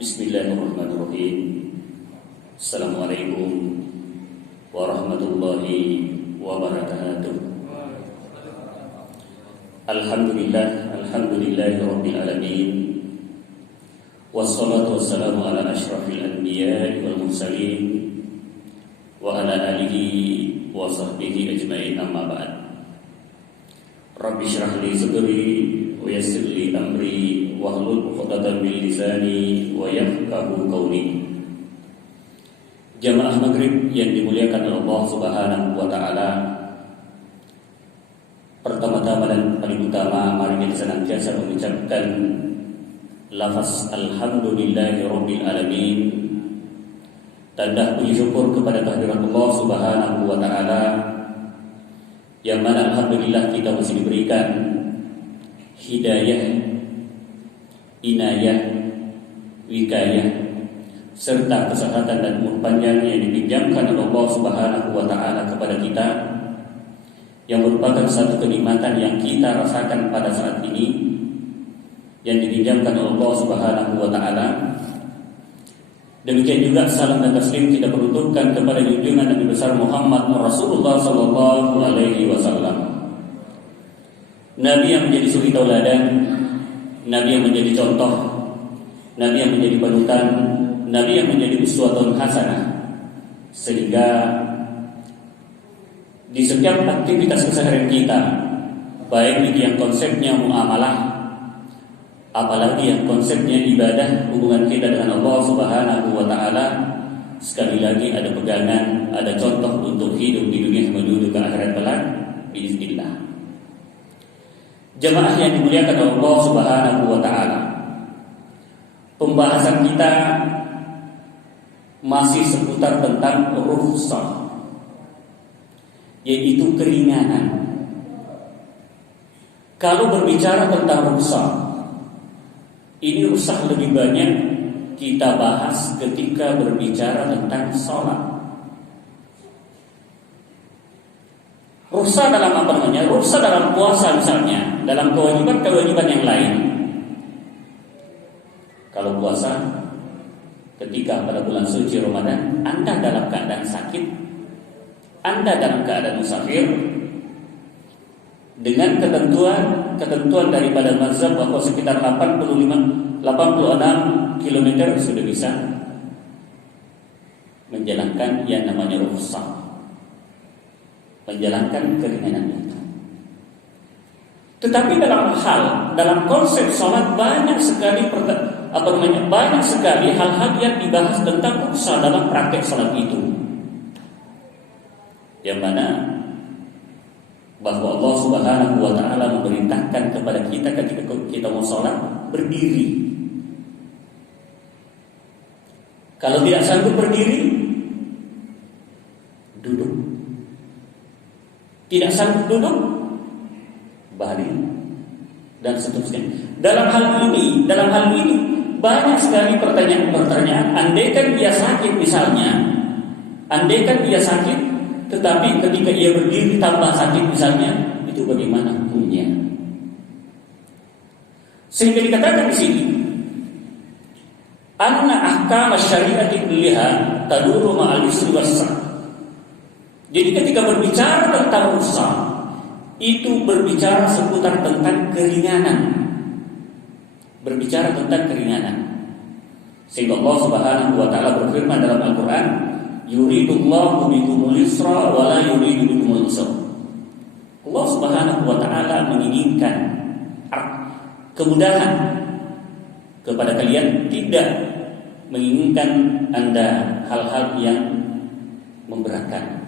Bismillahirrahmanirrahim. Assalamualaikum warahmatullahi wabarakatuh. Alhamdulillahirabbil alamin. Wassalatu wassalamu ala asyrafil anbiya'i wal mursalin wa ala alihi wa sahbihi ajma'in, amma ba'd. Rabbi shrah li sadri wa yassir li amri wahlul 'uqdatam min lisani wa yafqahu qawli. Jamaah maghrib yang dimuliakan oleh Allah Subhanahu wa taala, pertama-tama dan paling utama mari kita senantiasa mengucapkan lafaz alhamdulillahirabbil alamin, tanda puji syukur kepada kehadirat Allah Subhanahu wa taala, yang mana alhamdulillah kita masih diberikan hidayah, inayah, wikayah, serta kesehatan dan umur panjang yang dipinjamkan oleh Allah Subhanahu wa taala kepada kita, yang merupakan satu kenikmatan yang kita rasakan pada saat ini, yang dipinjamkan oleh Allah Subhanahu wa taala. Demikian juga salam dan taslim kita peruntukkan kepada junjungan Nabi besar Muhammad Rasulullah sallallahu alaihi wasallam. Nabi yang menjadi suri tauladan, Nabi yang menjadi contoh, Nabi yang menjadi panutan, Nabi yang menjadi uswatun hasanah, sehingga di setiap aktivitas keseharian kita, baik yang konsepnya muamalah, apalagi yang konsepnya ibadah, hubungan kita dengan Allah Subhanahu wa taala, sekali lagi ada pegangan, ada contoh untuk hidup di dunia menuju ke akhirat kelak biiznillah. Jemaah yang dimuliakan oleh Allah Subhanahu wa taala, pembahasan kita masih seputar tentang rukhsah, yaitu keringanan. Kalau berbicara tentang rukhsah, ini rukhsah lebih banyak kita bahas ketika berbicara tentang sholat. Rukhsah dalam apa namanya? Rukhsah dalam puasa misalnya, dalam kewajiban-kewajiban yang lain. Kalau puasa, ketika pada bulan suci Ramadan, Anda dalam keadaan sakit, Anda dalam keadaan musafir, dengan ketentuan daripada mazhab bahwa sekitar 86 km sudah bisa menjalankan yang namanya rukhsah, menjalankan keringanan itu. Tetapi dalam konsep sholat banyak sekali hal-hal yang dibahas tentang rukhsah dalam praktek sholat itu, yang mana bahwa Allah Subhanahu wa taala memerintahkan kepada kita ketika kita mau sholat berdiri. Kalau tidak sanggup berdiri, duduk. Tidak sanggup duduk, baring, dan seterusnya. Dalam hal ini banyak sekali pertanyaan. Andaikan dia sakit misalnya, tetapi ketika ia berdiri tambah sakit misalnya, itu bagaimana hukumnya? Sehingga dikatakan di sini, anna ahkam syariati kulliha taduru ma'al yusri was-sa'd. Jadi ketika berbicara tentang rukhsah, itu berbicara seputar tentang keringanan. Berbicara tentang keringanan. Sehingga Allah Subhanahu wa taala berfirman dalam Al-Qur'an, yuridullahu bikumul yusra wa la yuridu bikumul usra. Allah Subhanahu wa taala menginginkan kemudahan kepada kalian, tidak menginginkan Anda hal-hal yang memberatkan.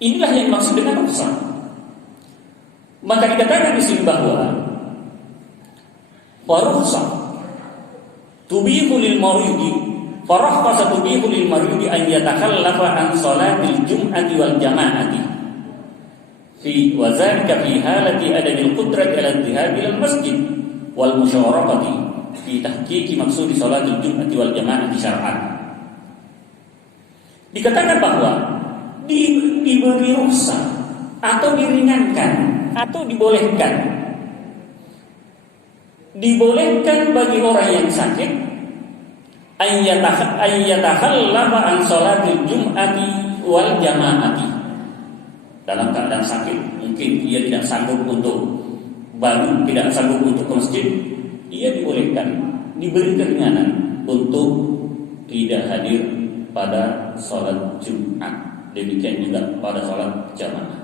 Inilah yang dimaksud dengan rukhsah. Maka dikatakan di sini bahwa rukhsah tubihu lil maridi, farahqasa tubihu lil maridi an yatakhallafa an salatil jum'ati wal jama'ati fi wa zalika fi halati adamil qudrati ala dhahab ila masjid wal musyawarati fi tahqiqi maqsudi salatil jum'ati wal jama'ati syar'an. Dikatakan bahwa diberi rukhsah atau diringankan atau dibolehkan dibolehkan bagi orang yang sakit ayyatakhallama an sholatil jum'ati wal jama'ati. Dalam keadaan sakit, mungkin ia tidak sanggup untuk bangun, tidak sanggup untuk ke masjid, ia dibolehkan, diberi keringanan untuk tidak hadir pada sholat Jumat. Demikian juga pada sholat jamaah.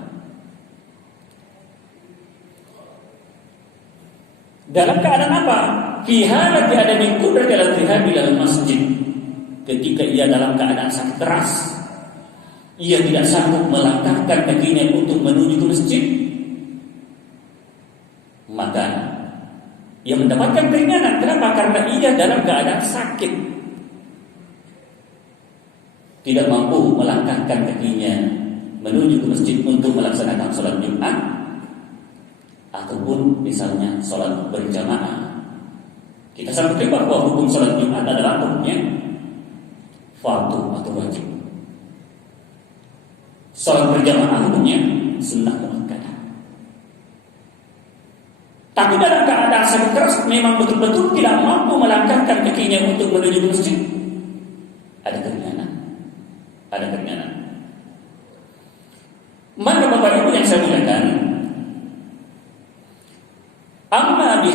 Dalam keadaan apa? Fi halati adami qudrati ala dhahab ila masjid. Ketika ia dalam keadaan sakit keras, ia tidak sanggup melangkahkan kakinya untuk menuju ke masjid, maka ia mendapatkan keringanan. Kenapa? Karena ia dalam keadaan sakit, tidak mampu melangkahkan kakinya menuju ke masjid untuk melaksanakan sholat Jumat, ataupun misalnya sholat berjamaah. Kita sampai bahwa hukum sholat Jumat adalah hukumnya fardu atau wajib. Sholat berjamaah hukumnya sunnah muakkadah. Tapi dalam keadaan sakit keras memang betul-betul tidak mampu melangkahkan kakinya untuk menuju ke masjid, ada keringanan. Ada keringanan. Maka Bapak Ibu yang saya muliakan, amma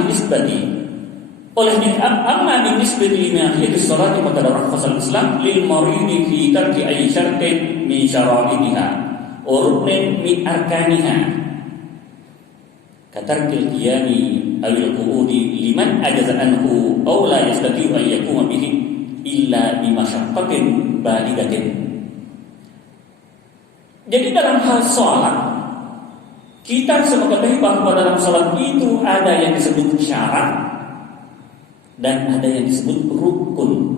binisbati lima akhir sholat pada orang fasal Islam lil maridi fi tarki ayyi syartin min syara'itiha wa ruknin min arkaniha katarkil qiyami awil qu'udi liman ajaza anhu aw la yastati'u an yakuma bihi illa bi masyaqqatin balighatin. Jadi dalam hal sholat, kita harus mengetahui bahwa dalam sholat itu ada yang disebut syarat dan ada yang disebut rukun.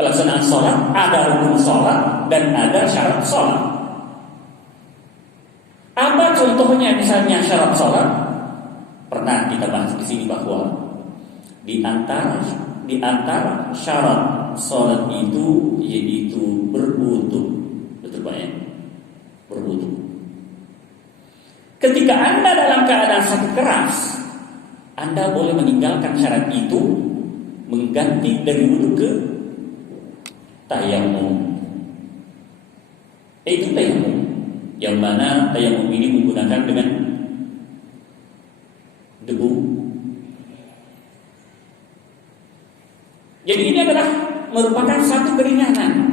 Pelaksanaan sholat ada rukun sholat dan ada syarat sholat. Apa contohnya misalnya syarat sholat? Pernah kita bahas di sini bahwa di antara syarat sholat itu yaitu berwudu. Betul Pak ya? Berwudu. Ketika Anda dalam keadaan sakit keras, Anda boleh meninggalkan syarat itu, mengganti dari wudu ke tayamum. Itu tayamum. Yang mana tayamum ini menggunakan dengan debu. Jadi ini adalah merupakan satu keringanan.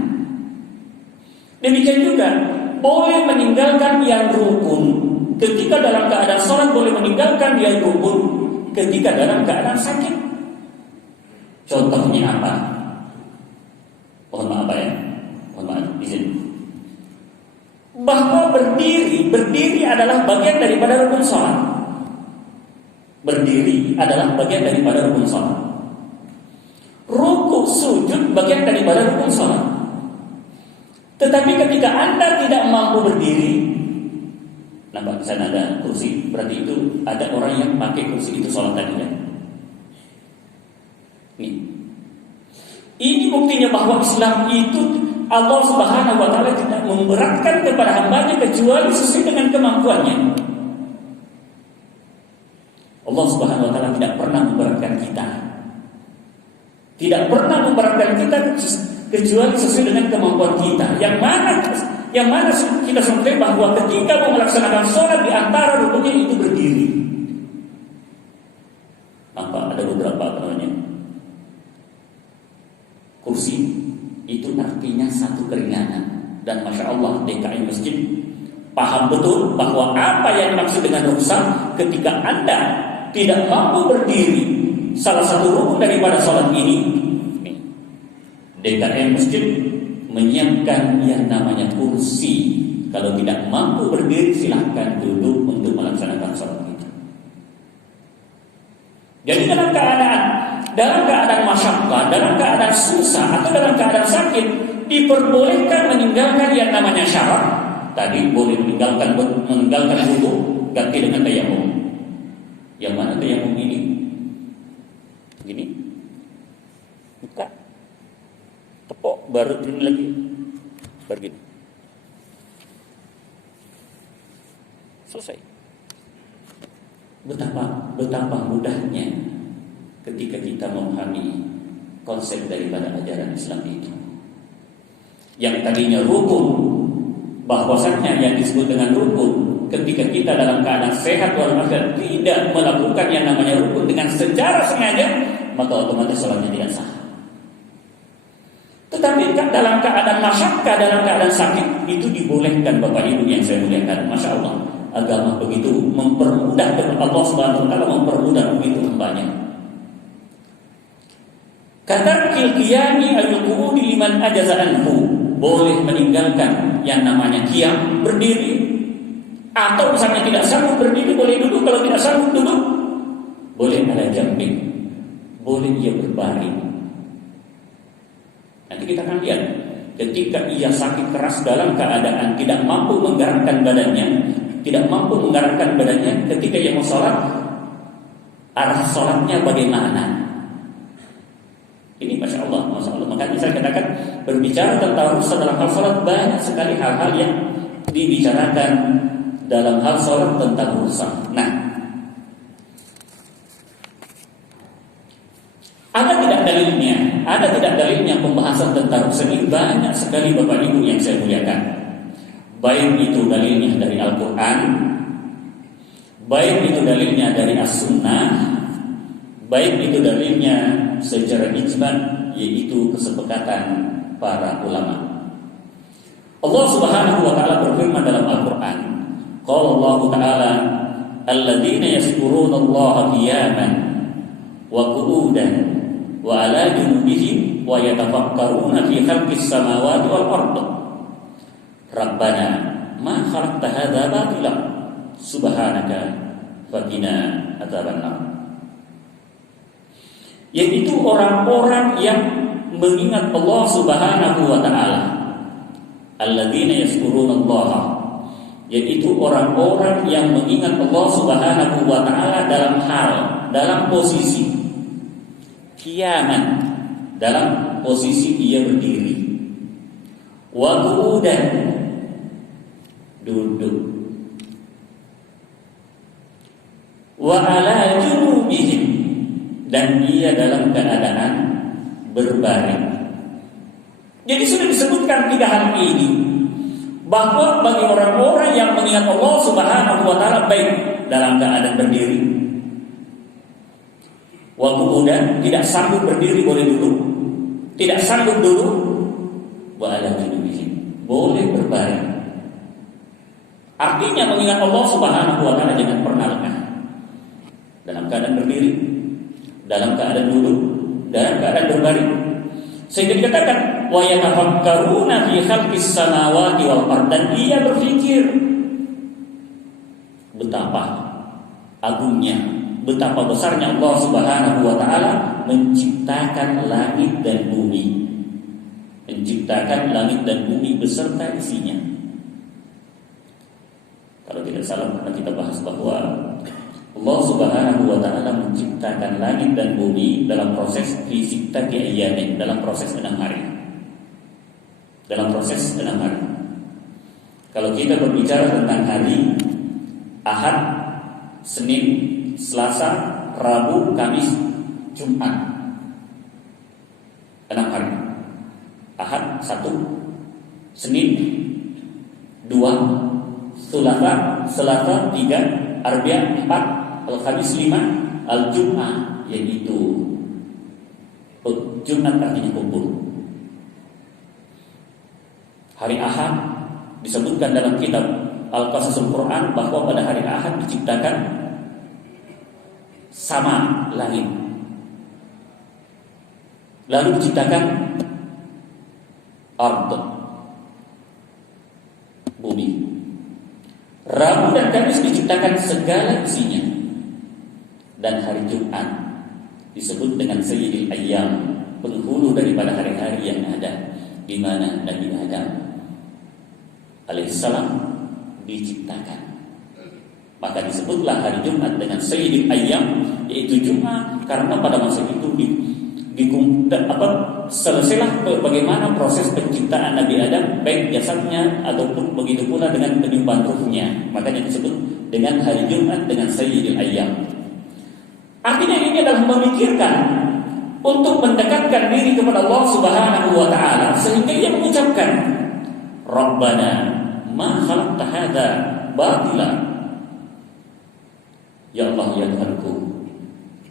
Demikian juga boleh meninggalkan yang rukun. Ketika dalam keadaan sholat boleh meninggalkan yang rukun ketika dalam keadaan sakit. Contohnya apa? Mohon maaf ya. Mohon maaf izin. Bahwa berdiri adalah bagian daripada rukun sholat. Berdiri adalah bagian daripada rukun sholat. Ruku sujud bagian daripada rukun sholat. Tetapi ketika Anda tidak mampu berdiri, nampak di sana ada kursi, berarti itu ada orang yang pakai kursi itu sholat tadi kan? Ini buktinya bahwa Islam itu Allah Subhanahu wa taala tidak memberatkan kepada hambanya kecuali sesuai dengan kemampuannya. Allah Subhanahu wa taala tidak pernah memberatkan kita. Tidak pernah memberatkan kita kecuali sesuai dengan kemampuan kita. Yang mana kita sampai bahwa ketika mau melaksanakan sholat di antara rukunnya itu berdiri. Ada beberapa namanya kursi itu artinya satu keringanan. Dan Masya Allah DKI Masjid paham betul bahwa apa yang dimaksud dengan rusak ketika Anda tidak mampu berdiri. Salah satu rukun daripada sholat ini, DKM Masjid menyiapkan yang namanya kursi. Kalau tidak mampu berdiri, silahkan duduk untuk melaksanakan sholat kita. Jadi dalam keadaan masyaqqah, dalam keadaan susah atau dalam keadaan sakit, diperbolehkan meninggalkan yang namanya syarat. Tadi boleh meninggalkan wudu, ganti dengan tayamum. Yang mana tayamum ini? Gini, buka, tepok, baru ini lagi, begini, selesai. betapa mudahnya ketika kita memahami konsep daripada ajaran Islam itu. Yang tadinya rukun, bahwasanya yang disebut dengan rukun, ketika kita dalam keadaan sehat walafiat tidak melakukan yang namanya rukun dengan secara sengaja, maka otomatis salatnya tidak sah. Tetapi dalam keadaan masyakka, dalam keadaan sakit, itu dibolehkan. Bapak Ibu yang saya muliakan, Masya Allah, agama begitu mempermudah, Allah Subhanahu wa Ta'ala mempermudah begitu hambanya. Kata qiyami al-qu'udi liman ajaza anhu, boleh meninggalkan yang namanya qiyam, berdiri, atau misalnya tidak sanggup berdiri boleh duduk, kalau tidak sanggup duduk boleh ala jambing, boleh ia berbaring. Nanti kita akan lihat ketika ia sakit keras dalam keadaan tidak mampu menggerakkan badannya, ketika ia mau sholat, arah sholatnya bagaimana? Ini Masya Allah. Makanya saya katakan, berbicara tentang rukhsah dalam hal sholat, banyak sekali hal-hal yang dibicarakan dalam hal sholat tentang rukhsah. Nah, ada tidak dalilnya pembahasan tentang rukhsah ini? Banyak sekali Bapak Ibu yang saya muliakan. Baik itu dalilnya dari Al-Quran, baik itu dalilnya dari As-Sunnah, baik itu dalilnya secara ijma', yaitu kesepakatan para ulama. Allah Subhanahu wa Ta'ala berfirman dalam Al-Quran, qala Allah Ta'ala, alladzina yazkuruna Allah qiyaman wa qu'udan wa ala junubihim wa yatafakkaruna fi khalqis samawati wal ardh rabbana ma khalaqta hadza batila subhanaka faqina adzabannar. Yaitu orang-orang yang mengingat Allah Subhanahu wa Ta'ala. Alladzina yazkurunallaha, yaitu orang-orang yang mengingat Allah Subhanahu wa Ta'ala dalam posisi qiyaman, dalam posisi ia berdiri, wa qu'udan, duduk, wa ala junubihim, dan ia dalam keadaan berbaring. Jadi sudah disebutkan 3 hal ini, bahwa bagi orang-orang yang mengingat Allah Subhanahu wa Ta'ala, baik dalam keadaan berdiri, wa qu'udan, tidak sanggup berdiri boleh duduk, tidak sanggup duduk, wa ala junubihim, boleh berbaring. Artinya mengingat Allah Subhanahu wa Ta'ala jangan pernah lengah dalam keadaan berdiri, dalam keadaan duduk, dalam keadaan berbaring. Sehingga dikatakan wa yatafakkaruna fi khalqis samawati wal ardh, dan dia berpikir betapa agungnya, betapa besarnya Allah Subhanahu wa Ta'ala menciptakan langit dan bumi, menciptakan langit dan bumi beserta isinya. Kalau tidak salah pernah kita bahas bahwa Allah Subhanahu wa Ta'ala menciptakan langit dan bumi dalam proses fisik tadi ayamin, dalam proses 6 hari. Dalam proses 6 hari. Kalau kita berbicara tentang hari Ahad, Senin, Selasa, Rabu, Kamis, Jumat, 6 hari. Ahad 1, Senin 2, Selasa 3, Arbi'a 4, Al-Khamis 5, Al-Jum'ah, yaitu Jumat artinya kumpul. Hari Ahad disebutkan dalam kitab Al-Qasasul Quran bahwa pada hari Ahad diciptakan sama langit, lalu diciptakan ard, bumi. Rabu dan Kamis diciptakan segala isinya. Dan hari Jumat disebut dengan Sayyidil Ayyam, penghulu daripada hari-hari yang ada, di mana Nabi Adam alaihissalam diciptakan. Maka disebutlah hari Jumat dengan Sayyidil Ayyam, yaitu Jumat, karena pada masa itu selesailah bagaimana proses penciptaan Nabi Adam, baik jasadnya ataupun begitu pula dengan peniupan ruhnya. Makanya disebut dengan hari Jumat dengan Sayyidil Ayyam. Artinya ini adalah memikirkan untuk mendekatkan diri kepada Allah Subhanahu wa taala, sehingga ia mengucapkan Rabbana ma khalaqta hadza batila. Ya Allah, ya Tuhanku,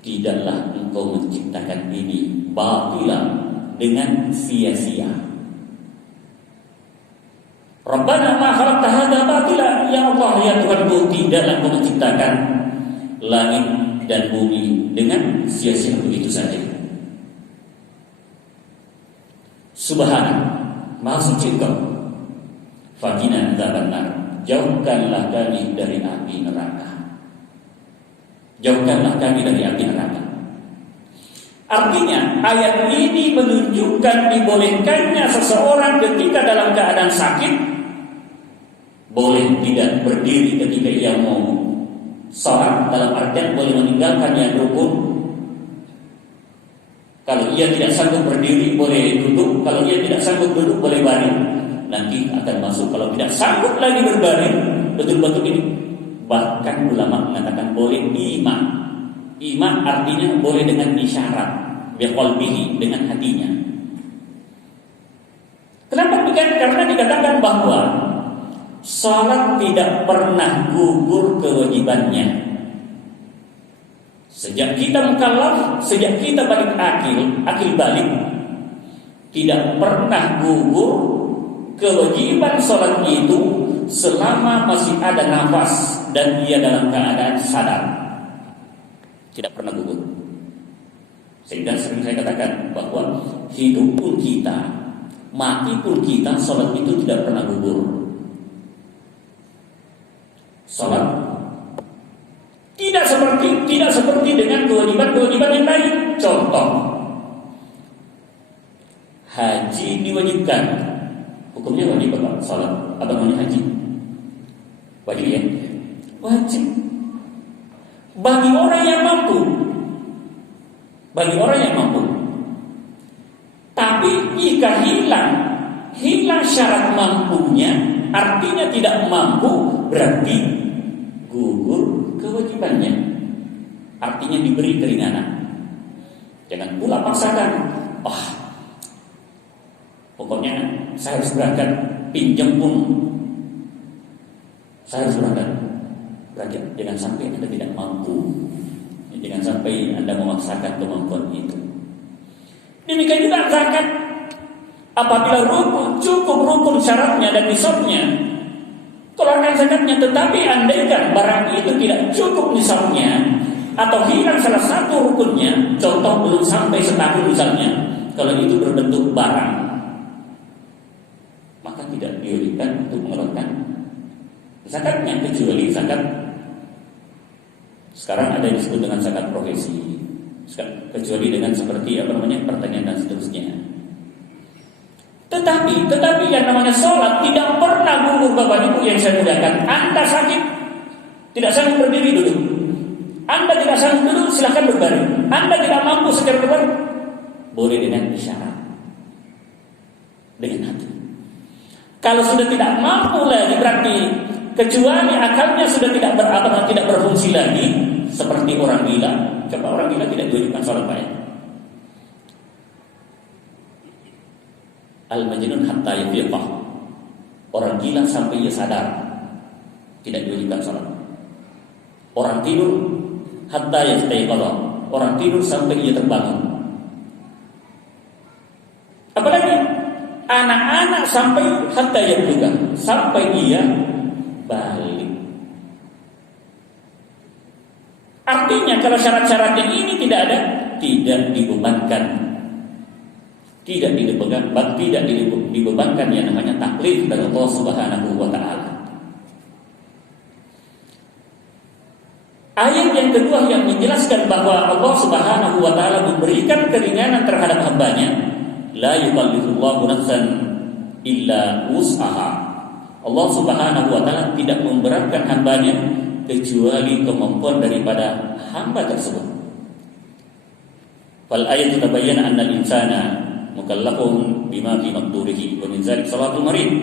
tidaklah Engkau menciptakan ini batila, dengan sia-sia. Rabbana ma khalaqta hadza batila, ya Allah, ya Tuhanku, tidaklah Engkau menciptakan langit dan bumi dengan sia-sia begitu saja. Subhanak, Maha suci Engkau. Faqina adzabannar, jauhkanlah kami dari api neraka. Jauhkanlah kami dari api neraka. Artinya ayat ini menunjukkan dibolehkannya seseorang ketika dalam keadaan sakit boleh tidak berdiri ketika ia mau sholat, dalam artian boleh meninggalkan yang rukun. Kalau ia tidak sanggup berdiri boleh duduk, kalau ia tidak sanggup duduk boleh baring. Nanti akan masuk. Kalau tidak sanggup lagi berbaring, betul-betul ini. Bahkan ulama mengatakan boleh ima. Ima artinya boleh dengan isyarat, biqalbihi, dengan hatinya. Kenapa demikian? Karena dikatakan bahwa salat tidak pernah gugur kewajibannya. Sejak kita mukallaf, sejak kita balik akil balik, tidak pernah gugur kewajiban salat itu selama masih ada nafas dan ia dalam keadaan sadar. Tidak pernah gugur. Sehingga sering saya katakan bahwa hidup pun kita, mati pun kita, salat itu tidak pernah gugur. Salat tidak seperti dengan kewajiban-kewajiban yang lain. Contoh, haji diwajibkan. Hukumnya wajib apa? Salat. Apa namanya haji? Wajib ya? Wajib. Bagi orang yang mampu. Bagi orang yang mampu. Tapi jika hilang syarat mampunya, artinya tidak mampu, berarti gugur kewajibannya. Artinya diberi keringanan. Jangan pula paksakan. Pokoknya saya harus berangkat, pinjam pun saya harus berangkat. Jangan sampai Anda tidak mampu. Jangan sampai Anda memaksakan kemampuan itu. Demikian juga zakat. Apabila cukup rukun syaratnya dan nisabnya, keluarkan zakatnya. Tetapi andaikan barang itu tidak cukup nisabnya atau hilang salah satu rukunnya, contoh belum sampai setahun misalnya, kalau itu berbentuk barang, maka tidak diwajibkan untuk mengeluarkan zakatnya, kecuali zakat. Sekarang ada yang disebut dengan zakat profesi, kecuali dengan seperti pertanian dan seterusnya. Tetapi yang namanya sholat tidak pernah gugur. Bapak Ibu yang saya muliakan, Anda sakit, tidak sanggup berdiri, duduk. Anda tidak sanggup duduk, silakan berbaring. Anda tidak mampu secara berbaring, boleh dengan isyarat, dengan hati. Kalau sudah tidak mampu lagi, berarti kecuali akalnya sudah tidak berfungsi lagi, seperti orang gila. Coba orang gila tidak diwajibkan sholat banyak. Al-majnun hatta yafiqah. Orang gila sampai ia sadar, tidak diwajibkan salat. Orang tidur hatta yastayqadha. Orang tidur sampai ia terbangun. Apalagi anak-anak sampai hatta yabluga, sampai ia balik. Artinya kalau syarat-syaratnya ini tidak ada, tidak dibebankan. Tidak dibebankan yang namanya taklif dari Allah Subhanahu wa taala. Ayat yang kedua yang menjelaskan bahwa Allah Subhanahu wa taala memberikan keringanan terhadap hambanya, la yukallifullahu nafsan illa wus'aha. Allah Subhanahu wa taala tidak memberatkan hambanya kecuali kemampuan daripada hamba tersebut. Fal ayatu tabayyana anna al-insana mukallafun bima fi maqdurihi wa min zalik salatul marid.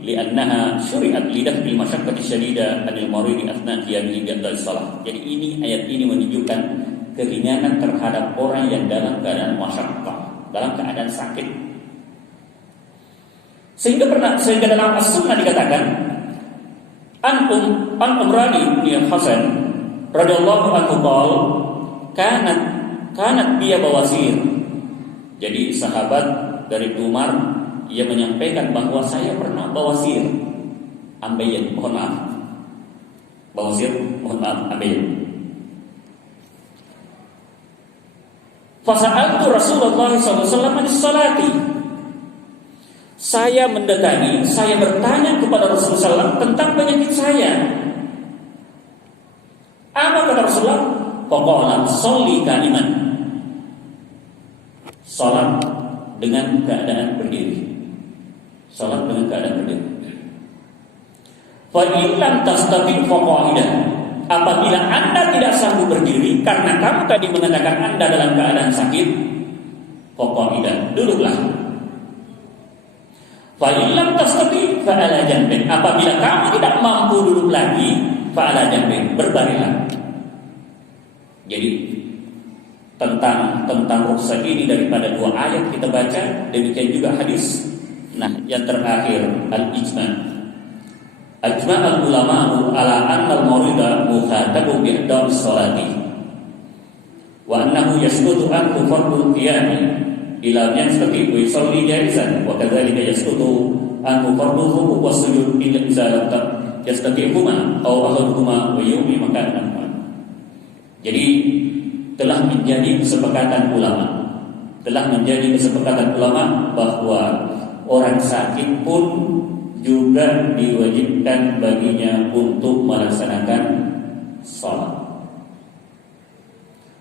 li'annaha syuri'at lidaf'il masyaqqati syadida 'anil maridi athna qiyamihi bi'adhal shalah. Jadi ayat ini menunjukkan keringanan terhadap orang yang dalam keadaan masyaqqah, dalam keadaan sakit. Sehingga dalam as-sunnah dikatakan an Umrani bin Hasan radhiyallahu anhu qala kanat biya bawasir. Jadi sahabat dari Umar, ia menyampaikan bahwa saya pernah bawasir, ambeien, mohon maaf. Bawasir, mohon maaf, ambeien. Fasa'altu Rasulullah SAW anis-salati. Saya mendatangi, saya bertanya kepada Rasulullah SAW tentang penyakit saya. Apa kata Rasulullah? Faqala sholli qaiman. Salat dengan keadaan berdiri. Salat dengan keadaan berdiri. Fa in lam tastati' fa qa'idan. Apabila Anda tidak sanggup berdiri karena kamu tadi mengatakan Anda dalam keadaan sakit, fa qa'idan, duduklah. Fa in lam tastati' fa ala janbin. Apabila kamu tidak mampu duduk lagi, fa ala janbin, berbaringlah. Jadi tentang rukhsah ini daripada dua ayat kita baca, demikian juga hadis. Nah, yang terakhir al-ijma'. Ajma' al-ulama ala anna al-marida mukhatabu bi ihdaris salati wa annahu yasqutu anhu fardhu qiyami ila yastati wa yusalli jalisan wa kadzalika yasqutu anhu fardhu ruku' was sujud illa idza lam yastati'huma aw ahaduhuma wa yumi makanan. Jadi telah menjadi kesepakatan ulama bahwa orang sakit pun juga diwajibkan baginya untuk melaksanakan salat.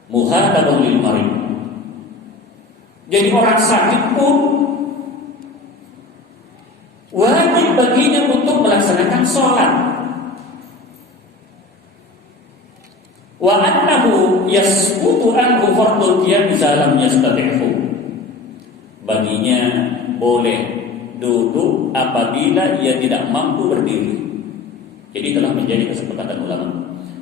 Muhatabun lil marid. Jadi orang sakit pun wajib baginya untuk melaksanakan salat. Wa annahu yasqutu anhu fardul qiyam idza lam yastati'hu. Baginya boleh duduk apabila ia tidak mampu berdiri. Jadi telah menjadi kesepakatan ulama,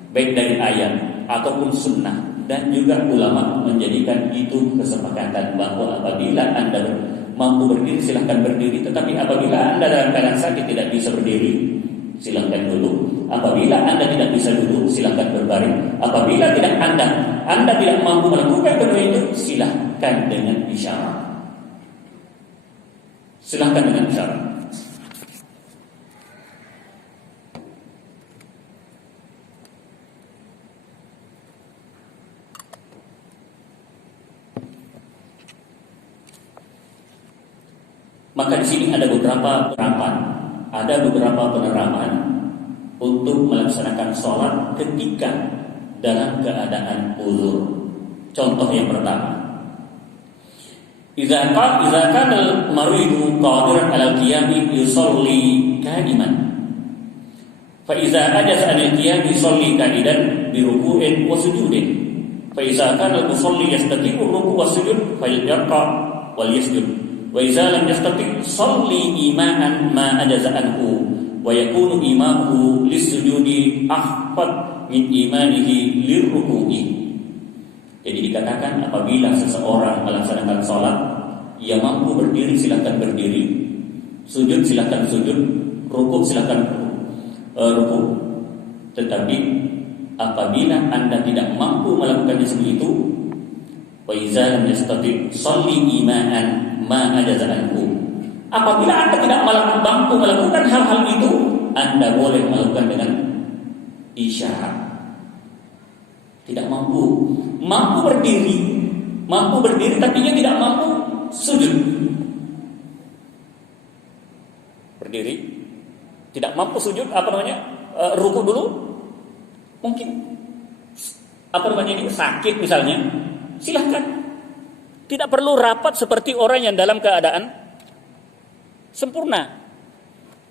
baik dari ayat ataupun sunnah, dan juga ulama menjadikan itu kesepakatan bahwa apabila Anda mampu berdiri silahkan berdiri, tetapi apabila Anda dalam keadaan sakit tidak bisa berdiri, silahkan duduk. Apabila Anda tidak bisa duduk, silahkan berbaring. Apabila Anda tidak mampu melakukan kedua itu, silahkan dengan isyarat. Silahkan dengan isyarat. Maka di sini ada beberapa penerapan untuk melaksanakan sholat ketika dalam keadaan uzur. Contoh yang pertama, Idza kana al-maridu qadiran 'ala al-qiyam yusalli qa'iman. Fa idza ajaza 'an al-qiyam yusalli qa'idan bi ruku'in wa sujudin. Fa idza kana al-musalli yastati'u ar-ruku' wa sujud falyarqa wal yasjud. Wa idza lam yastati' salli ima'an ma ajaza anhu wa yakunu imamuhu lis-sujudi akhfad min imanihi lirruku'i. Jadi dikatakan apabila seseorang melaksanakan sholat, ia mampu berdiri silakan berdiri, sujud silakan sujud, rukuk silakan rukuk. Tetapi apabila Anda tidak mampu melakukannya seperti itu, wa idza lam yastati' shalli ima'an ma ajaza anhu. Apabila Anda tidak mampu melakukan hal-hal itu, Anda boleh melakukan dengan isyarat. Tidak mampu berdiri tapi dia tidak mampu sujud. Berdiri tidak mampu sujud, ruku dulu mungkin ini sakit misalnya, silahkan. Tidak perlu rapat seperti orang yang dalam keadaan sempurna.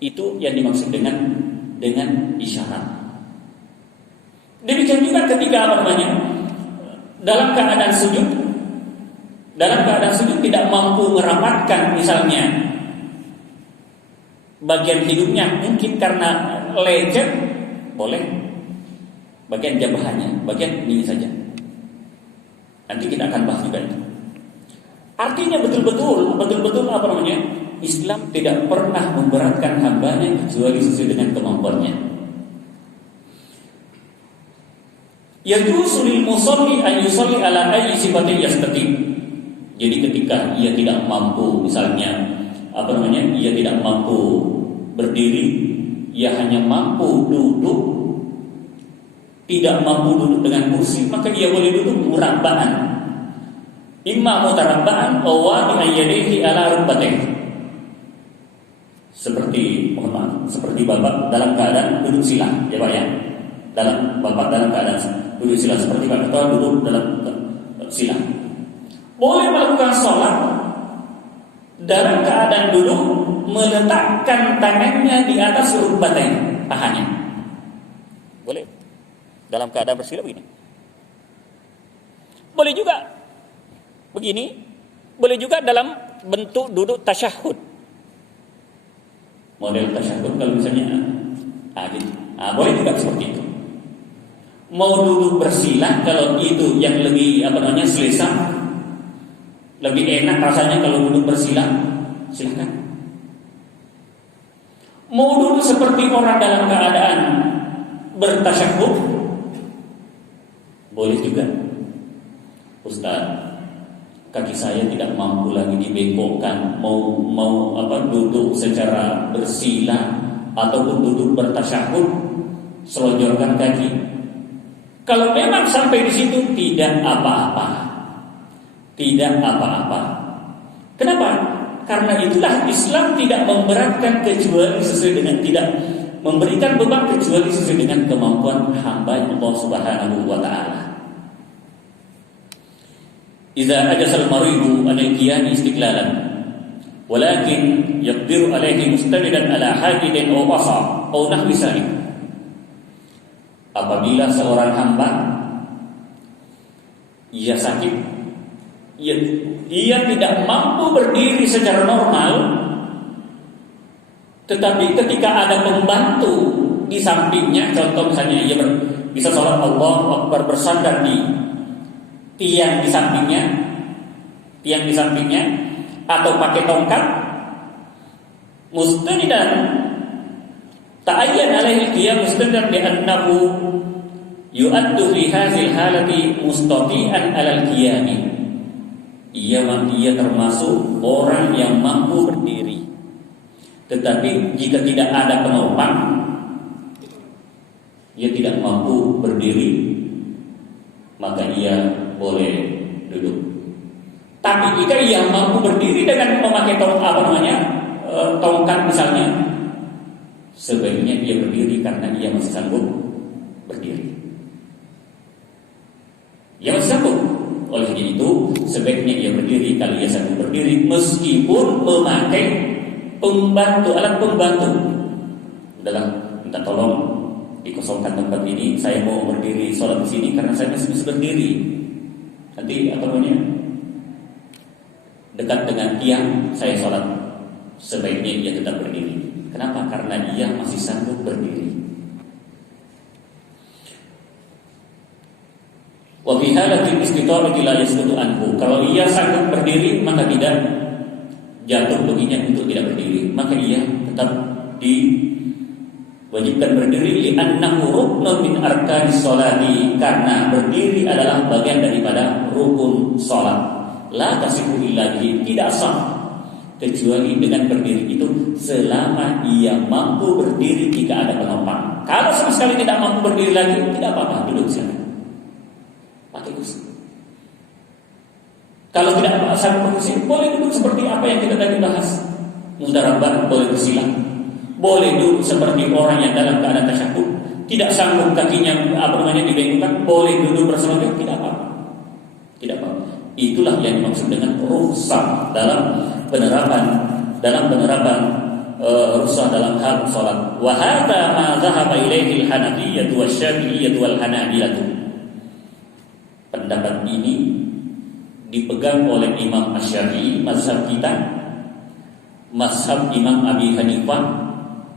Itu yang dimaksud dengan isyarat. Demikian juga ketika dalam keadaan sujud tidak mampu merapatkan misalnya bagian hidungnya mungkin karena lecet, boleh. Bagian jabahnya, bagian ini saja. Nanti kita akan bahas juga itu. Artinya betul-betul apa namanya? Islam tidak pernah memberatkan hambanya kecuali sesuai dengan kemampuannya. Yajuzu lil musalli an yusalli ala ayyi sifatin yastati. Jadi ketika ia tidak mampu, misalnya ia tidak mampu berdiri, ia hanya mampu duduk, tidak mampu duduk dengan kursi, maka ia boleh duduk murabba'an. Imma mutarabba'an aw wadi'an yadayhi ala rukbatayhi. Seperti bapak dalam keadaan duduk sila, ya Pak ya. Bapak dalam keadaan duduk sila seperti Pak Ketua duduk dalam sila. Boleh melakukan sholat dalam keadaan duduk, meletakkan tangannya di atas rukbatayhi, pahanya. Boleh. Dalam keadaan bersila begini. Boleh juga begini. Boleh juga dalam bentuk duduk tasyahud. Model tasyahud kalau misalnya boleh juga seperti itu. Mau duduk bersila kalau itu yang lebih selesa, lebih enak rasanya kalau duduk bersila, silakan. Mau duduk seperti orang dalam keadaan bertasyahud, boleh juga. Ustaz, kaki saya tidak mampu lagi dibengkokkan, mau duduk secara bersila ataupun duduk bertasyahud, selonjorkan kaki. Kalau memang sampai di situ tidak apa-apa. Tidak apa-apa. Kenapa? Karena itulah Islam tidak memberatkan kecuali sesuai dengan, tidak memberikan beban kecuali sesuai dengan kemampuan hamba Allah Subhanahu wa taala. Idza ajasal maridu an yaqiyani istiqlalan walakin yaqdiru alaihi mustamidan ala hajidin aw qasa aw nahwi salik. Apabila seorang hamba ia sakit, ia tidak mampu berdiri secara normal, tetapi ketika ada pembantu di sampingnya, contoh misalnya ia bisa sholat Allahu Akbar bersandar di tiang di sampingnya, atau pakai tongkat, mustanidan ta'ayyan alaihi qiyam mustanidan bi annahu yu'addu fi hadhil halati mustati'an 'alal qiyami. Ia termasuk orang yang mampu berdiri. Tetapi jika tidak ada penopang, ia tidak mampu berdiri, maka ia boleh duduk. Tapi jika ia mampu berdiri dengan memakai tongkat misalnya, sebaiknya ia berdiri karena ia masih sanggup berdiri. Ia masih sanggup. Oleh itu, sebaiknya ia berdiri kalau ia sanggup berdiri, meskipun memakai alat pembantu. Udahlah, minta tolong dikosongkan tempat ini, saya mau berdiri sholat di sini karena saya masih bisa berdiri. Nanti dekat dengan tiang saya sholat, sebaiknya ia tetap berdiri. Kenapa? Karena ia masih sanggup berdiri. Wa fi halatil istita'ati la yasqutu anhu. Kalau ia sanggup berdiri maka tidak jatuh baginya untuk tidak berdiri, maka ia tetap diwajibkan berdiri, li'annahu ruknun min arkanis sholati, karena berdiri adalah bagian daripada rukun salat. La tasihu illa bihi, tidak sah kecuali dengan berdiri itu selama ia mampu berdiri jika ada penopang. Kalau sama sekali tidak mampu berdiri lagi, tidak apa-apa, duduk saja. Pakai kursi. Kalau tidak sanggup kursi, boleh duduk seperti apa yang kita tadi bahas. Mudarabah, boleh bersila. Boleh duduk seperti orang yang dalam keadaan tasyahud, tidak sanggup kakinya dibengkokkan, boleh duduk berselonjor, tidak apa-apa. Tidak apa-apa. Itulah yang dimaksud dengan rukhsah dalam penerapan rukhsah dalam hal salat. Wa hadza ma dhahaba ilaihi al-Hanafiyyah wa Syafi'iyyah wal Hanabilah. Pendapat ini dipegang oleh Imam Asy-Syafi'i, mazhab kita, mazhab Imam Abi Hanifah,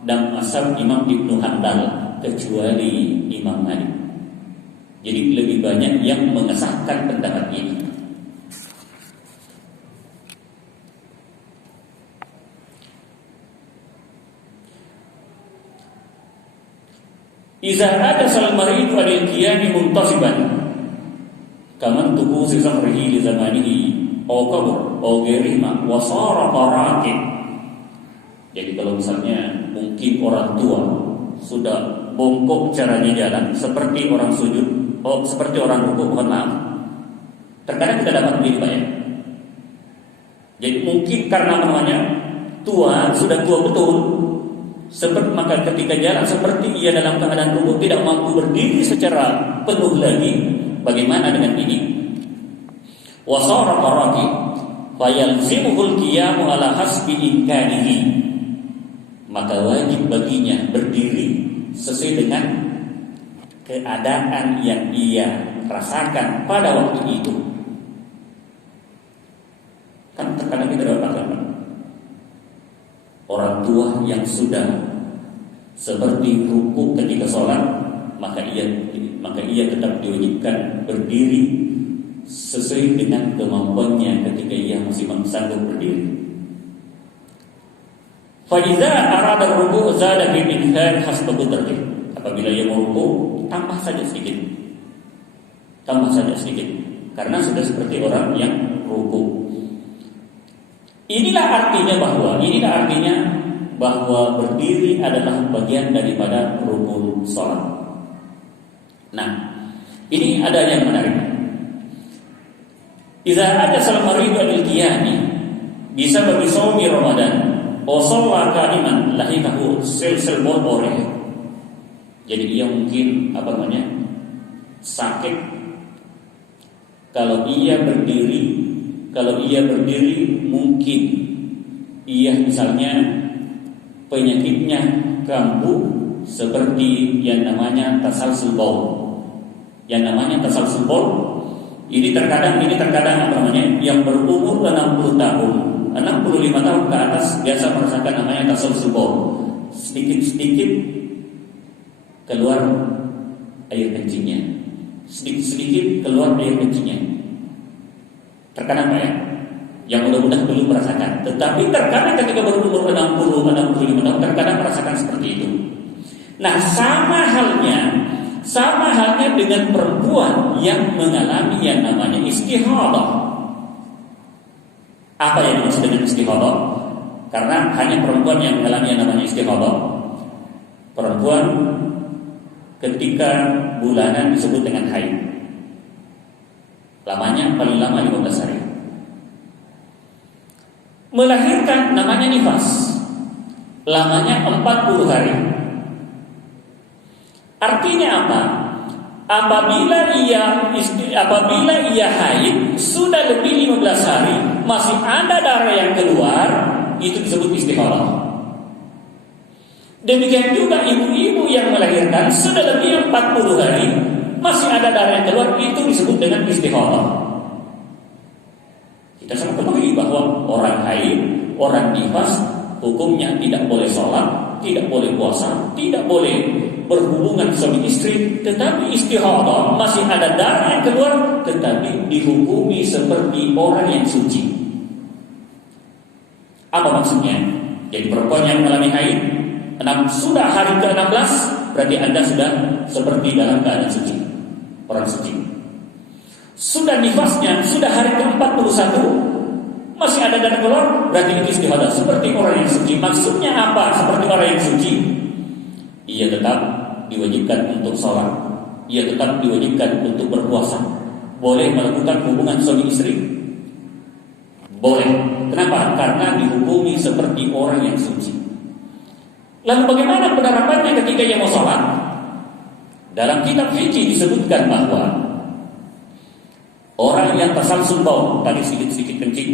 dan mazhab Imam Ibnu Hanbal kecuali Imam Malik. Jadi lebih banyak yang mengesahkan pendapat ini. Iza ada salmaridu al-qiyami muntasiban kaman tubuh zamrihi li zamanihi aw qabr aw ghairihima wa sara qarakib. Jadi kalau misalnya mungkin orang tua sudah bongkok caranya jalan seperti orang sujud, seperti orang rukuk, mohon maaf, terkadang kita dapat begini Pak ya. Jadi mungkin karena namanya tua, sudah tua betul, seperti maka ketika jalan seperti ia dalam keadaan rukuk tidak mampu berdiri secara penuh lagi. Bagaimana dengan ini? Wasara qaraqi fayalzimuhul qiyamu ala hasbi imkanihi. Maka wajib baginya berdiri sesuai dengan keadaan yang ia rasakan pada waktu itu. Kan terkadang kita dapat orang tua yang sudah seperti rukuk ketika sholat, maka ia tetap diwajibkan berdiri sesuai dengan kemampuannya ketika ia masih sanggup berdiri. Fa idza arada ruku' zada fi minhar hasba qudratihi. Apabila ia mau ruku', tambah saja sedikit. Karena sudah seperti orang yang ruku'. Inilah artinya bahwa berdiri adalah bagian daripada rukun salat. Nah, ini ada yang menarik. Idza ada salmaridu al-qiyami bisa bagi shaumi Ramadan wa shalla qa'iman lahikahu sel-sel borboreh. Jadi dia mungkin sakit kalau ia berdiri mungkin ia misalnya penyakitnya kambuh seperti yang namanya tasalsul baul. Ini terkadang yang berumur 60 tahun, 65 tahun ke atas biasa merasakan namanya tasalsul baul. Sedikit-sedikit keluar air kencingnya. Terkadang ya, yang mudah-mudahan belum merasakan. Tetapi terkadang ketika berumur 60-65 tahun terkadang merasakan seperti itu. Nah, sama halnya dengan perempuan yang mengalami yang namanya istihadah. Apa yang dimaksud dengan istihadah? Karena hanya perempuan yang mengalami yang namanya istihadah. Perempuan ketika bulanan disebut dengan haid. Lamanya paling lama 15 hari. Melahirkan namanya nifas. Lamanya 40 hari. Artinya apa? Apabila ia haid sudah lebih 15 hari masih ada darah yang keluar, itu disebut istihadah. Demikian juga ibu-ibu yang melahirkan sudah lebih 40 hari masih ada darah yang keluar, itu disebut dengan istihadah. Kita sama ketahui bahwa orang haid, orang nifas hukumnya tidak boleh sholat, tidak boleh puasa, tidak boleh berhubungan suami istri, tetapi istihadah masih ada darah yang keluar, tetapi dihukumi seperti orang yang suci. Apa maksudnya? Jadi perempuan yang mengalami haid sudah hari ke-16, berarti Anda sudah seperti dalam keadaan suci, orang suci. Sudah nifasnya sudah hari ke-41, masih ada darah keluar, berarti itu istihadah seperti orang yang suci. Maksudnya apa? Seperti orang yang suci, ia tetap diwajibkan untuk sholat, ia tetap diwajibkan untuk berpuasa. Boleh melakukan hubungan suami istri? Boleh. Kenapa? Karena dihukumi seperti orang yang suci. Lalu bagaimana penerapannya ketika ia mau sholat? Dalam kitab fikih disebutkan bahwa orang yang tasalsul baul, tadi sedikit-sedikit kencing,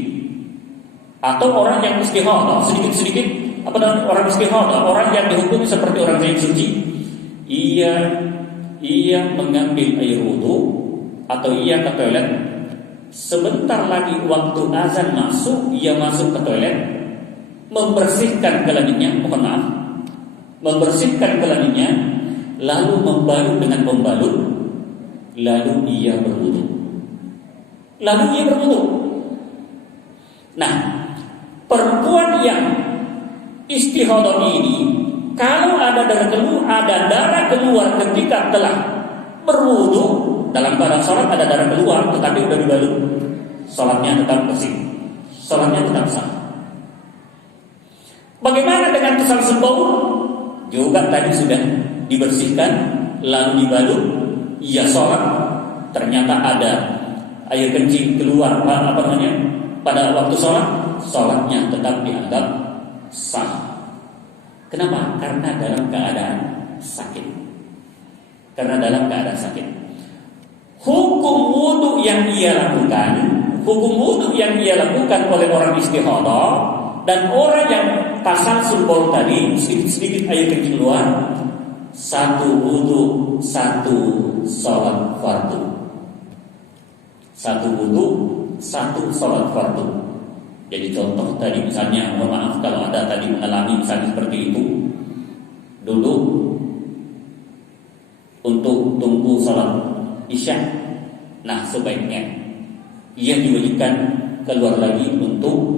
atau orang yang istihadah sedikit-sedikit, orang istihadah, orang yang dihukumi seperti orang yang suci, ia mengambil air wudu atau ia ke toilet, sebentar lagi waktu azan masuk, ia masuk ke toilet membersihkan kelaminnya, mohon maaf, membersihkan kelaminnya, lalu membalut dengan pembalut, lalu ia berwudu. Nah, perempuan yang istihadah ini, kalau ada darah keluar ketika telah berwudu, dalam keadaan sholat ada darah keluar tetapi sudah dibalut, sholatnya tetap bersih, sholatnya tetap sah. Bagaimana dengan kesalsul baul? Juga tadi sudah dibersihkan lalu dibalut, ia sholat, ternyata ada air kencing keluar pada waktu sholat, sholatnya tetap dianggap sah. Kenapa? Karena dalam keadaan sakit. Hukum wudu yang ia lakukan oleh orang istihadah dan orang yang tasalsul baul tadi, sedikit air kencing keluar, satu wudu, satu sholat fardu. Jadi contoh tadi misalnya, mohon maaf kalau ada tadi mengalami misalnya seperti itu, dulu untuk tunggu sholat isya, nah sebaiknya ia diwajibkan keluar lagi untuk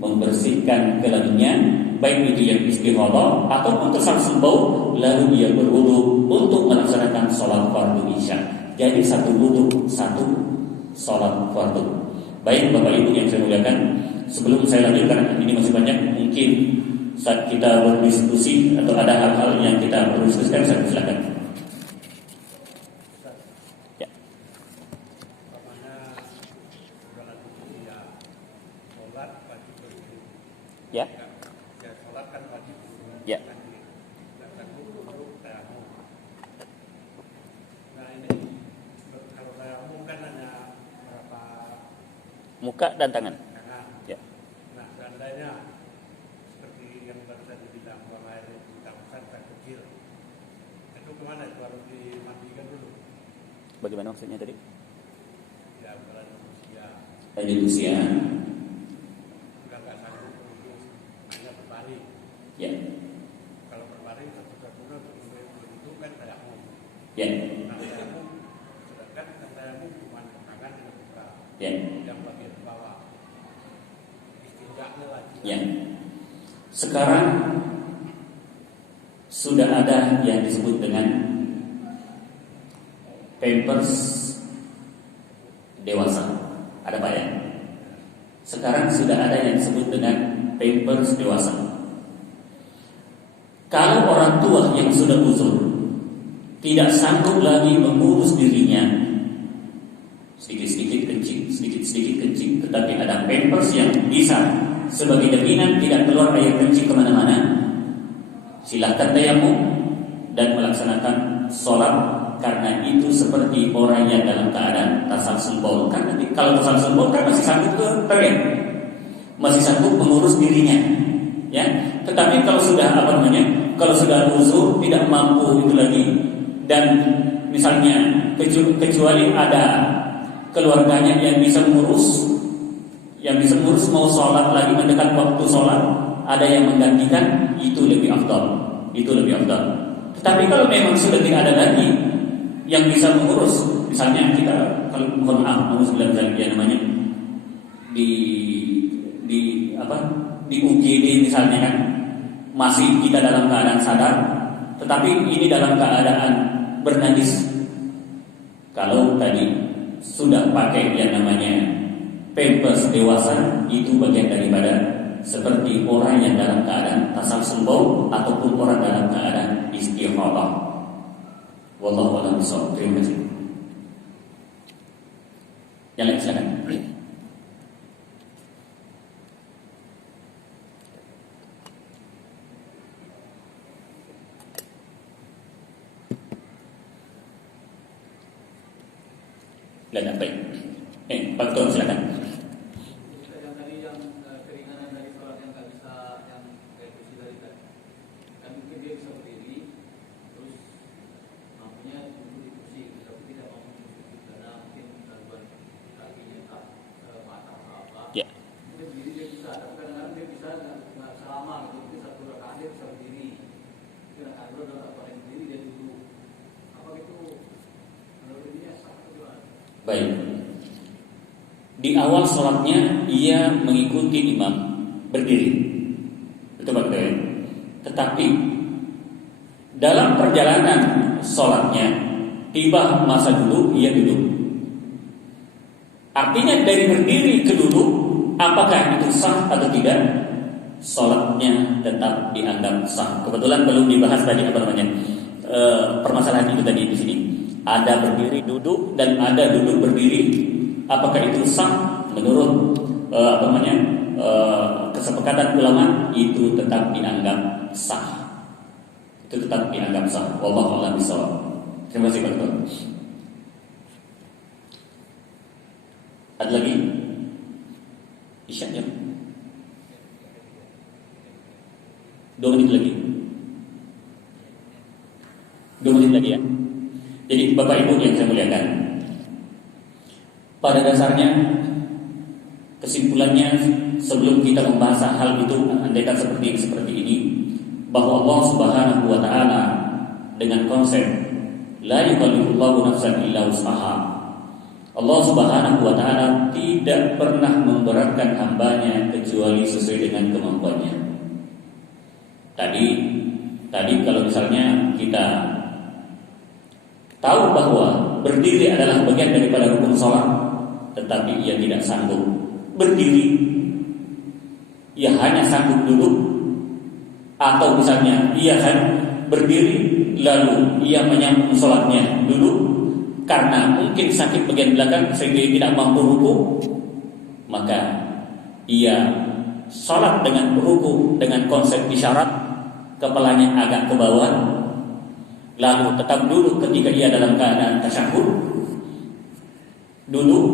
membersihkan kelaminnya, baik itu yang istihadah ataupun tasalsul baul, lalu ia berwudu untuk melaksanakan sholat fardu isya. Jadi satu wudu, satu sholat fardu. Baik Bapak Ibu yang saya muliakan, sebelum saya lanjutkan, ini masih banyak mungkin saat kita berdiskusi atau ada hal-hal yang kita perlu diskusikan, saya silakan. Ya. Ya. Ya. Muka dan tangan. Ya. Nah, seandainya seperti yang baru saja dibilang bahwa air itu sangat kecil, itu kemana itu harus dimandikan dulu? Bagaimana maksudnya tadi? Ya, lanjut usia. Sudah nggak sanggup untuk hanya berbaring. Ya. Kalau berbaring satu-satunya untuk itu kan tayamum. Ya. Nah, tayamum sedangkan tayamum cuma tangan dan muka. Ya. Yang bagian bawah istinjaknya lagi. Ya. Sekarang sudah ada yang disebut dengan pampers dewasa. Ada Pak ya? Sekarang sudah ada yang disebut dengan pampers dewasa. Kalau orang tua yang sudah uzur tidak sanggup lagi mengurus dirinya, sedikit-sedikit kencing, tetapi ada pampers yang bisa sebagai jaminan tidak keluar air kencing kemana-mana, silakan tayamum dan melaksanakan sholat, karena itu seperti orang yang dalam keadaan tasalsul baul. Karena kalau tasalsul baul kan masih sanggup ke toilet, masih sanggup mengurus dirinya, ya. Tetapi kalau sudah kalau sudah uzur tidak mampu itu lagi, dan misalnya kecuali ada keluarganya yang bisa mengurus mau sholat lagi mendekat waktu sholat, ada yang menggantikan, itu lebih afdal. Tetapi kalau memang sudah tidak ada lagi yang bisa mengurus, misalnya kita kalau mohon maaf namanya di UGD misalnya kan, masih kita dalam keadaan sadar, tetapi ini dalam keadaan bernajis. Kalau tadi sudah pakai yang namanya pampers dewasa, itu bagian daripada seperti orang yang dalam keadaan tasalsul baul ataupun orang dalam keadaan istihadah. Wallahu a'lam bishawab. Terima kasih. Yang lain silakan. Dan baik. Pak Tuan silakan. Yang tadi yang keringanan dari sholat yang nggak bisa, yang kayak kursi dari tadi, kan mungkin dia bisa berdiri, terus mampunya duduk di kursi, tapi tidak mampu duduk karena mungkin gangguan kakinya tak patah atau apa. Ya. Mungkin berdiri dia bisa, tapi kadang-kadang dia bisa nggak Baik. Di awal sholatnya ia mengikuti imam berdiri, betul betul. Tetapi dalam perjalanan sholatnya tiba masa duduk ia duduk. Artinya dari berdiri ke duduk, apakah itu sah atau tidak? Sholatnya tetap dianggap sah. Kebetulan belum dibahas tadi permasalahan itu tadi di sini. Ada berdiri duduk dan ada duduk berdiri. Apakah itu sah? Menurut kesepakatan ulama itu tetap dianggap sah. Itu tetap dianggap sah. Wallahu a'lam bishawab. Terima kasih Pak Ketua. Ada lagi? Isya jam 2 menit lagi. 2 menit lagi ya. Jadi Bapak Ibu yang saya muliakan, pada dasarnya kesimpulannya sebelum kita membahas hal itu andaikan seperti ini, bahwa Allah Subhanahu wa taala dengan konsep la yukallifullahu nafsan illa wus'aha, Allah Subhanahu wa taala tidak pernah memberatkan hambanya kecuali sesuai dengan kemampuannya. Tadi kalau misalnya kita tahu bahwa berdiri adalah bagian daripada rukun sholat, tetapi ia tidak sanggup berdiri, ia hanya sanggup duduk, atau misalnya ia berdiri lalu ia menyambung sholatnya duduk karena mungkin sakit bagian belakang sehingga tidak mampu ruku, maka ia sholat dengan ruku dengan konsep isyarat, kepalanya agak ke bawah, lalu tetap duduk ketika ia dalam keadaan tasyahud, duduk,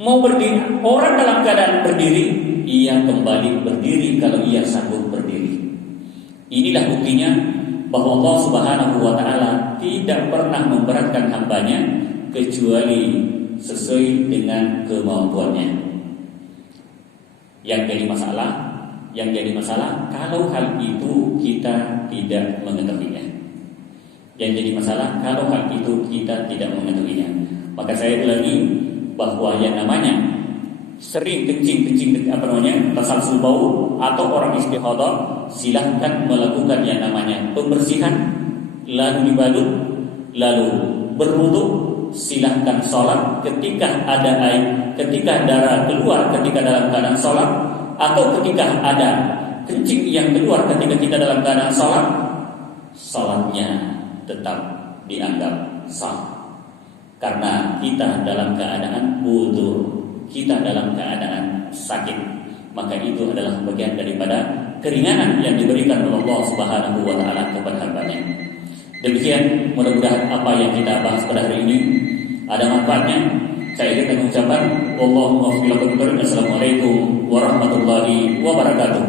mau berdiri, orang dalam keadaan berdiri, ia kembali berdiri kalau ia sanggup berdiri. Inilah buktinya bahwa Allah Subhanahu wa taala tidak pernah memberatkan hambanya kecuali sesuai dengan kemampuannya. Yang jadi masalah kalau hal itu kita tidak mengetahuinya. Yang jadi masalah kalau hal itu kita tidak mengetahuinya. Maka saya ulangi bahwa yang namanya sering kencing tasalsul bau atau orang istihadah, silahkan melakukan yang namanya pembersihan, lalu dibalut, lalu berwudu, silahkan sholat ketika ada air, ketika darah keluar ketika dalam keadaan sholat, atau ketika ada kencing yang keluar ketika kita dalam keadaan sholat, sholatnya tetap dianggap sah. Karena kita dalam keadaan udzur, kita dalam keadaan sakit, maka itu adalah bagian daripada keringanan yang diberikan oleh Allah Subhanahu wa taala kepada hambanya. Demikian mudah-mudahan apa yang kita bahas pada hari ini ada manfaatnya. Saya ingin mengucapkan Assalamualaikum warahmatullahi wabarakatuh.